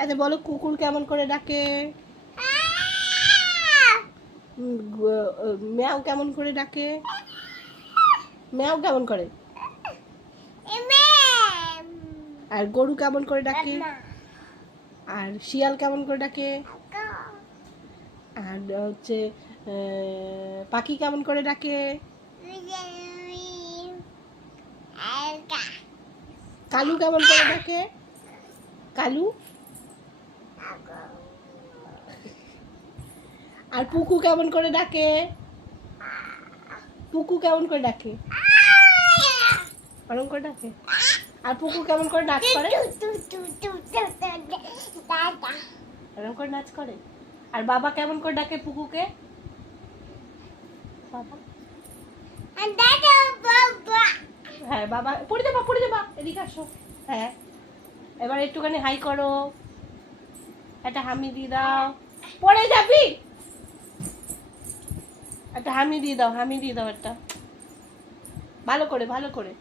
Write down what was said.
আচ্ছা বলো কুকুর কেমন করে ডাকে? ম্যাও কেমন করে ডাকে? ম্যাও কেমন করে? আর গরু কেমন করে ডাকে? আর শিয়াল কেমন করে ডাকে? আর হচ্ছে পাখি কেমন করে ডাকে? কালু কেমন করে ডাকে? কালু। আর পুকু কেমন করে ডাকে? পুকু কেমন করে ডাকে? কেমন করে ডাকে? আর পুকু কেমন করে নাচ করে? এরকম করে নাচ করে। আর বাবা কেমন করে ডাকে পুকুকে? বাবা হ্যাঁ বাবা পড়ে যাবা এদিকে আসো। হ্যাঁ এবার একটুখানি হাই করো, একটা হামি দিয়ে দাও। পড়ে যাবি, একটা হামি দিয়ে দাও একটা ভালো করে